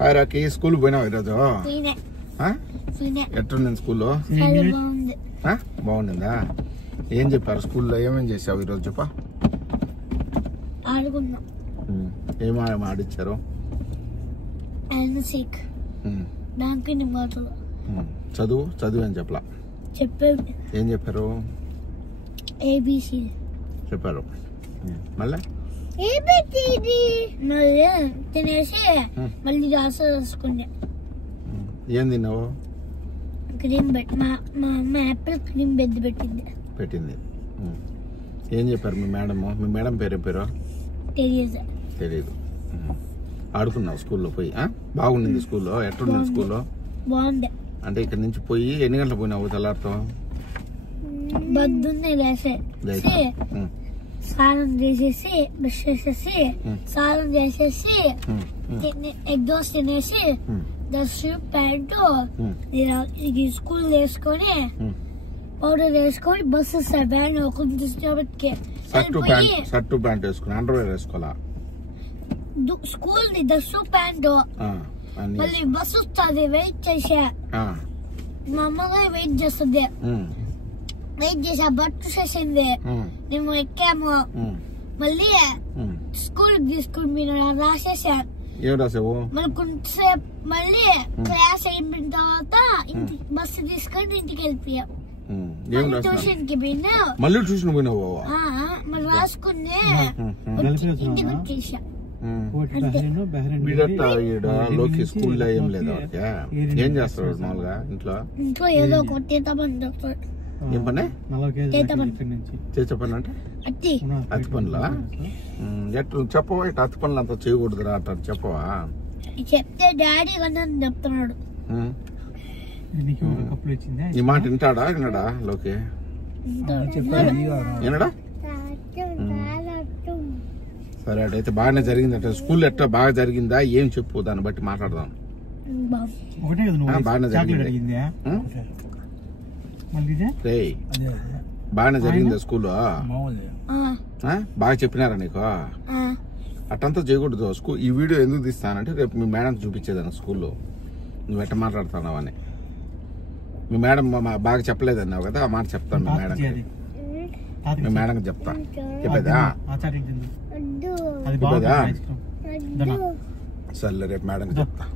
Hi రాకి, school పోయినావు ఈరోజు? ఎట్లుంది స్కూల్లో? బాగుండిందా? ఏం చెప్పారు స్కూల్లో? ఏమేం చేసావు ఈరోజు చెప్పా? ఏమేమి ఆడిచ్చారు? చదువు చదువు అని చెప్పలా? ఏం చెప్పారు? చెప్పారు. మళ్ళీ తినేసి మళ్ళీ రాసుకునే. ఏం తిన్నావు? Cream bed. మా అమ్మ యాపిల్ క్రీమ్ బెడ్ పెట్టింది. ఏం చెప్పారు మీ మేడం? మీ మేడం పేరు తెలియదు. ఆడుకున్నావు స్కూల్లో పోయి? బాగుండింది స్కూల్లో? ఎట్లుంది స్కూల్లో? బాగుంది. అంటే ఇక్కడ నుంచి పోయి ఎన్ని గంటలకు పోయినావు తెల్లారితో? పొద్దున్నే లేసి స్నానం చేసేసి బ్రష్ చేసేసి స్నానం చేసేసి ఎగ్ దోశ తినేసి డ్రెస్ ప్యాంటు స్కూల్ వేసుకొని పౌడర్ వేసుకొని బస్సు వ్యాన్ షర్టు ప్యాంట్ వేసుకుని అండర్వేర్ వేసుకోవాలా? స్కూల్ ది డ్రెస్ ప్యాంటు మళ్ళీ బస్సు వస్తుంది. వెయిట్ చేసా, మా అమ్మగా వెయిట్ చేస్తుంది. వెయిట్ చేసా, బట్టు చేసింది. మేము ఎక్కాము. మళ్ళీ స్కూల్ తీసుకుని మీరు రాసేసా. మళ్ళీ కొంతసేపు మళ్ళీ క్లాస్ అయిపోయిన తర్వాత బస్సు తీసుకొని ఇంటికి వెళ్ళిపోయాం. ట్యూషన్ కి పోయినా మళ్ళీ ట్యూషన్ పోయినావు? మళ్ళీ రాసుకుని ఇంటికి వచ్చేసా. స్కూల్లో ఏం లేదా? ఏం చేస్తాడు మామూలుగా ఇంట్లో? ఏదో ఒకటి చెప్తాడు. ఏం పని? చేసే పని అంటే అతి పనులా? ఎట్లు చెప్పవా? ఇటు అతి పనులు అంతా చేయకూడదురా అట్లా చెప్పవా? చెప్తే డాడీ కన్నా చెప్తున్నాడు. ఈ మాట వింటాడా? వినడా లోకి? వినడా? సరే, అటైతే బాగానే జరిగిందట స్కూల్. ఎట్లా బాగా జరిగిందా? ఏం చెప్పు, దాన్ని బట్టి మాట్లాడదాం. బాగానే జరిగింది. బాగానే జరిగిందా స్కూల్లో? బాగా చెప్పినారా నీకు? అట్టంతా చేయకూడదు. ఈ వీడియో ఎందుకు తీస్తానంటే రేపు మీ మేడం చూపించేదాన్ని స్కూల్లో నువ్వు ఎట్ట మాట్లాడుతున్నావు అని. మీ మేడం బాగా చెప్పలేదన్నావు కదా, ఆ మాట చెప్తాను మీ మేడం. మీ మేడం చెప్తా. చెప్పేదా? సర్లే, రేపు మేడం చెప్తా.